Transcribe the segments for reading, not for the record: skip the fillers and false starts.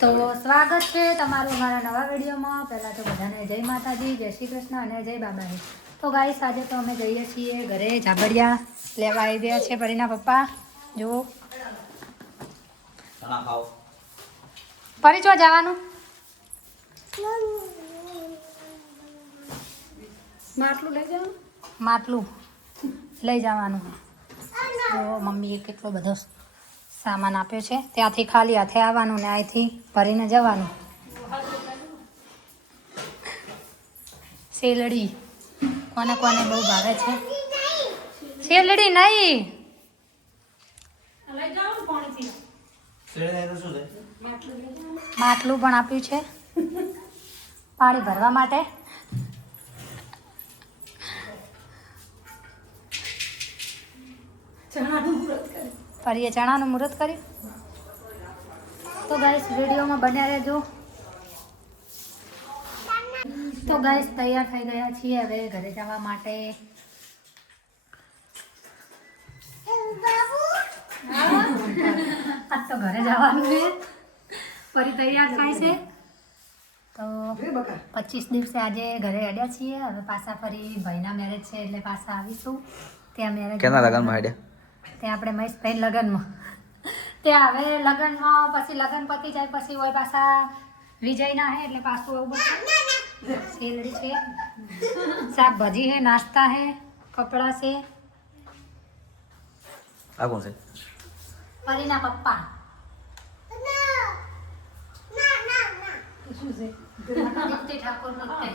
તો સ્વાગત છે તમારું અમારા નવા વિડીયોમાં। પહેલાં તો બધાને જય માતાજી, જય શ્રી કૃષ્ણ અને જય બાબાજી। તો ગાઈસ આજે તો અમે જઈએ છીએ ઘરે ઝાબડિયા લેવા આવી ગયા છે પરીના પપ્પા। જો પરી ચો જવાનું? માટલું લઈ જવાનું, માટલું લઈ જવાનું। તો મમ્મીએ કેટલો બધો સામાન આપ્યો છે, ત્યાંથી ખાલી હાથે આવવાનું ને અહીંથી ભરીને જવાનું। શેલડી કોને કોને બહુ ભાવે છે? શેલડી નહીં, માટલું પણ આપ્યું છે પાણી ભરવા માટે। પરીએ ચણાનું મુહૂર્ત કર્યું। તો ગાઈસ વિડીયોમાં બન્યા રહેજો। તો ગાઈસ તૈયાર થઈ ગયા છીએ હવે ઘરે જવા માટે। આજ તો ઘરે જવાનું છે, ફરી તૈયાર થાય છે। તો 25 દિવસે આજે ઘરે અડ્યા છીએ, હવે પાછા ફરી ભાઈના મેરેજ છે એટલે પાછા આવીશું। ત્યાં મેરેજ કેના લગનમાં હેડ્યા? ત્યાં આપણે મહેશભાઈ લગ્નમાં, ત્યાં હવે લગ્નમાં પછી લગ્ન પતી જાય પછી હોય પાછા વિજયના હે એટલે પાછું આવું બધું। શેરડી છે, શાકભાજી है, नाश्ता है, कपड़ा से। આ કોણ છે? પરીના પપ્પા। શું છે? દીપ્તિ ઠાકોર બોલતે।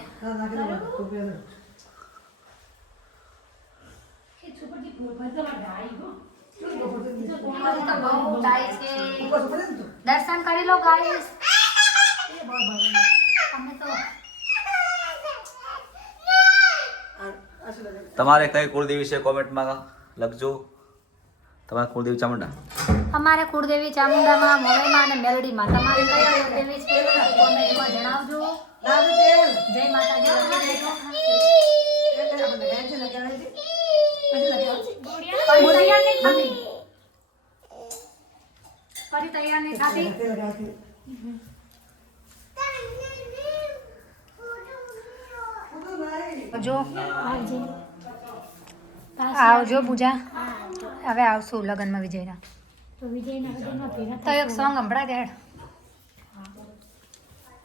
दर्शन કરી લો ગાઈસ। તમારે કઈ કુળદેવી છે કોમેન્ટમાં લખજો। તમારે કુળદેવી ચામુંડા? અમારે કુળદેવી ચામુંડામાં, મોવાઈમાં અને મેલડીમાં। તમારે કયા કુળદેવી છે કોમેન્ટમાં જણાવજો। જય માતાજી। ફરી તૈયાર નહીં થાતી? જો આવજો પૂજા, હવે આવશું લગ્નમાં વિજયના। તો એક સોંગ સંભળાય દે।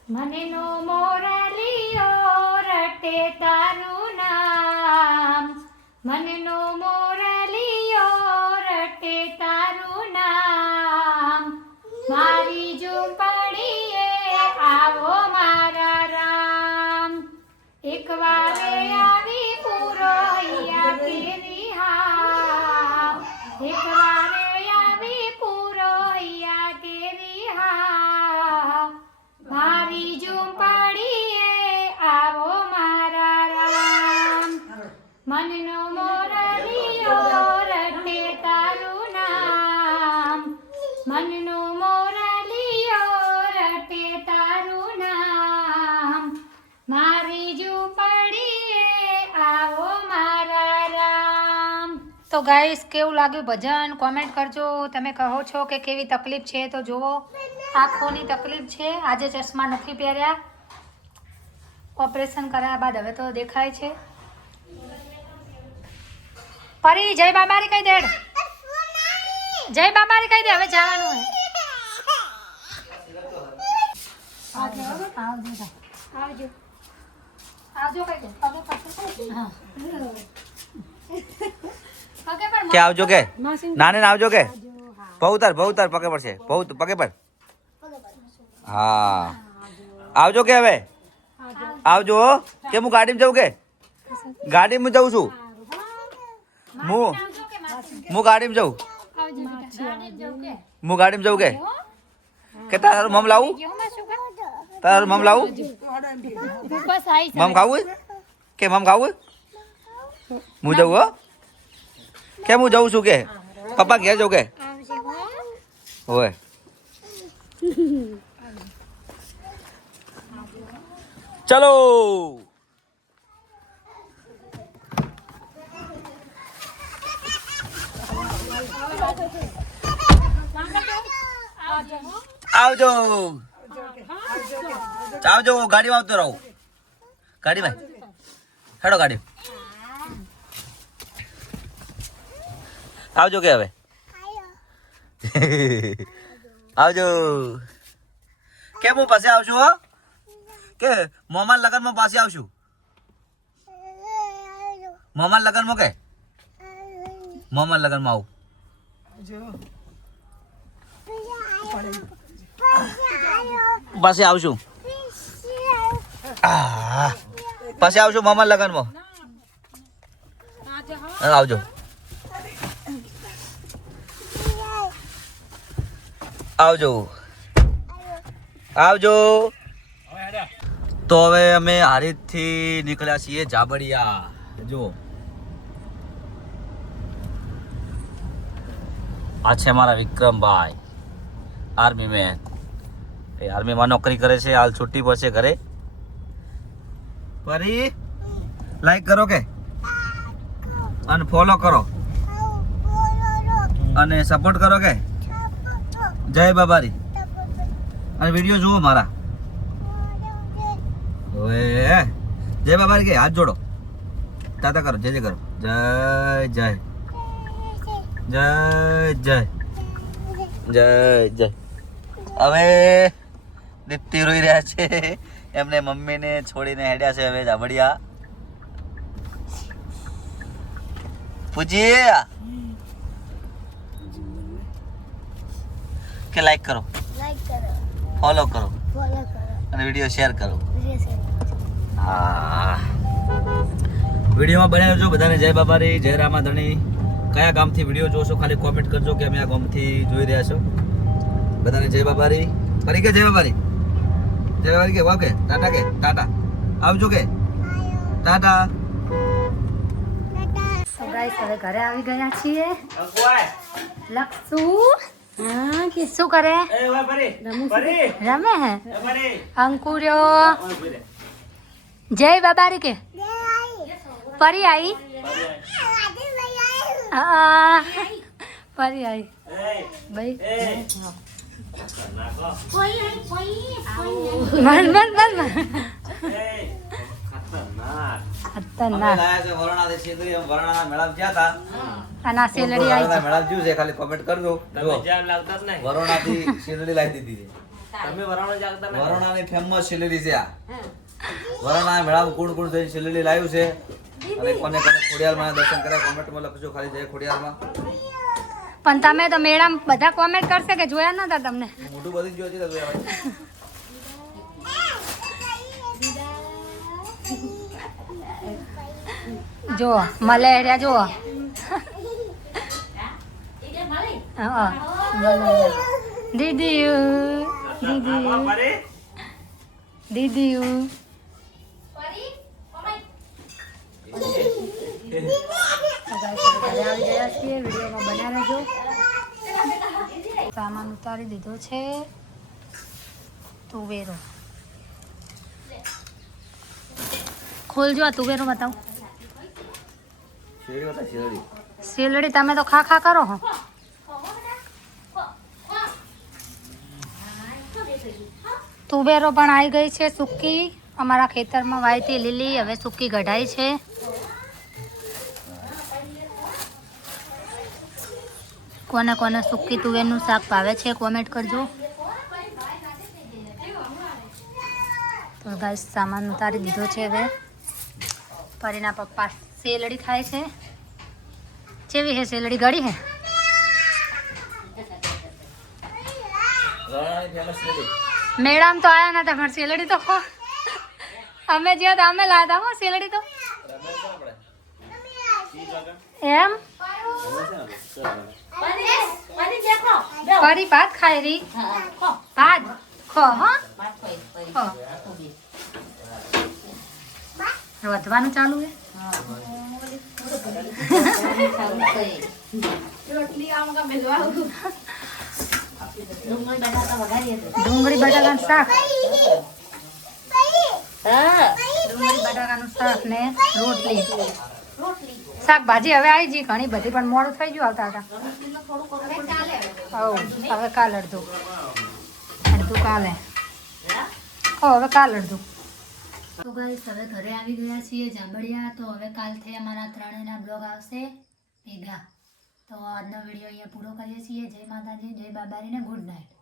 મને નો મોરલિયો રટે તારું નામ, મને નો મોરલિયો રટે તારું નામ, મારી ઝૂંપડીએ આવો મારા રામ, એક વારે આવી પુરોહિયા કેરી હામ, એક વારે આવી પુરોહિયા કેરી હામ, મારી ઝૂંપડીએ આવો મારા રામ, મનનો મોરલિયો રટે તારું નામ, મનનો મોરલિયો રટે તારું નામ, મારી ઝૂંપડીએ આવો મારા રામ। તો ગાઈસ કેવું લાગ્યું ભજન કોમેન્ટ કરજો। તમે કહો છો કે કેવી તકલીફ છે તો જુઓ, આંખોની તકલીફ છે। આજે ચશ્મા નથી પહેર્યા, ઓપરેશન કર્યા બાદ હવે તો દેખાય છે। પરી જય બાબારી કહી દે, જય બાબારી કહી દે, હવે જવાનું હે। આવજો આવજો આવજો કહી દે, પગે પડશે। હા પગે પર કે આવજો કે નાને આવજો કે પૌતર પગે પડશે, પગે પર। હા આવજો કે હવે આવજો કે હું ગાડીમાં જાઉં, કે ગાડીમાં જાઉં છું, હું ગાડીમાં જાઉં, હું ગાડીમાં જાઉં કે તારું મમ લાવું, તારું મમ લાવું, મમ ખાવું કે મમ ખાવું, હું જાઉં હો કે હું જાઉં છું, કે પપ્પા ઘેર જાઉં કે હોય। ચલો આવજો। આવજો ગાડીમાં આવતો રહું ગાડીમાં હેડો ગાડી આવજો કે હવે આવજો કેમ હું પાસે આવશું હો કે મોમાન લગનમાં પાસે આવશું મોમાન લગનમાં કે મોમાન લગનમાં આવું પાસે આવશું પાસે આવશું મોમાન લગનમાં આવજો આવજો આવજો તો હવે અમે હારીજથી નીકળ્યા છીએ જાબડિયા જો આ છે મારા વિક્રમભાઈ આર્મી મેન એ આર્મીમાં નોકરી કરે છે હાલ છુટ્ટી પર છે ઘરે ફરી લાઈક કરો કે અને ફોલો કરો અને સપોર્ટ કરો કે જય બાબારી અને વિડીયો જુઓ મારા ઓએ જય બાબારી કે હાથ જોડો તાતા કરો જય જય કરો જય જય જય જય જય જય હવે દીપ્તિ રોઈ રહ્યા છે એમને મમ્મીને છોડીને હેડ્યા છે હવે જાબડિયા પૂછી કે લાઈક કરો ફોલો કરો અને વિડીયો શેર કરો હા વિડીયોમાં બનાવી રહેજો બધાને જય બાબારી જય રામાધણી કયા ગામથી વિડીયો જોશો ખાલી કોમેન્ટ કરજો કે અમે આ ગામથી જોઈ રહ્યા છો બધાને જય બાબારી ફરી કે જય બાબારી કે ઓકે ટાટા કે ટાટા આવજો કે ટાટા તો ગાઈસ હવે ઘરે આવી ગયા છીએ લક્ષુ હા કે શું કરે રમે હે અંકુર્યો જય બાબારી કે પરી आई हाँ परी आई भाई मन मन मन खतरनाक અને આ શેલડી આવી છે મેળા જ્યું છે ખાલી કોમેન્ટ કરજો જો વરોણાથી શેલડી લાવી દીધી તમે વરાણા જાગતા નહીં વરોણાની ફેમસ શેલડી છે આ વરોણા મેળામાં કોણ કોણ જઈને શેલડી લાવ્યું છે અને કોને કોને ખોડિયારમાં દર્શન કર્યા કોમેન્ટમાં લખજો ખાલી જય ખોડિયારમાં પણ તમે તો મેળામાં બધા કોમેન્ટ કરશે કે જોયા નતા તમને મોટું બધી જ જોયું છે જો મલેરિયા જો દીદી દીદી દીદી વિડીયોમાં બન્યા રહેજો સામાન ઉતારી દીધો છે તુવેરો ખોલજો આ તુવેરો બતાવો શેલડી તમે તો ખા ખા કરો હો તુવેરો પણ આવી ગઈ છે સૂકી અમારા ખેતરમાં વાયતી લીલી હવે સૂકી કઢાઈ છે કોને કોને સૂકી તુવેરનું શાક ભાવે છે કોમેન્ટ કરજો તો ગાઈસ સામાન ઉતારી દીધો છે હવે પરીના પપ્પા શેલડી ખાય છે કેવી હે શેલડી ગળી હે મેડમ તો આયા નતા પણ શેલડી તો અમે જ્યાં તો અમે લાતા હો શેલડી તો એમ પરી ભાત ખાય રી ભાત ખો હો વધવાનું ચાલુ હે ડુંગળી બટાકાનું શાક ડુંગળી બટાકાનું શાક ને રોટલી શાકભાજી હવે આવી ગઈ ઘણી બધી પણ મોડું થઈ ગયું આવતા હતા હવે કાલ અડધું કાલે હવે કાલ અડધું. તો ગાઈસ હવે ઘરે આવી ગયા છીએ જાંબડિયા. તો હવે કાલથી અમારા ત્રણેયના બ્લોગ આવશે ભેગા. તો આજનો વિડીયો અહીંયા પૂરો કરીએ છીએ. જય માતાજી, જય બાબારી ને ગુડ નાઇટ.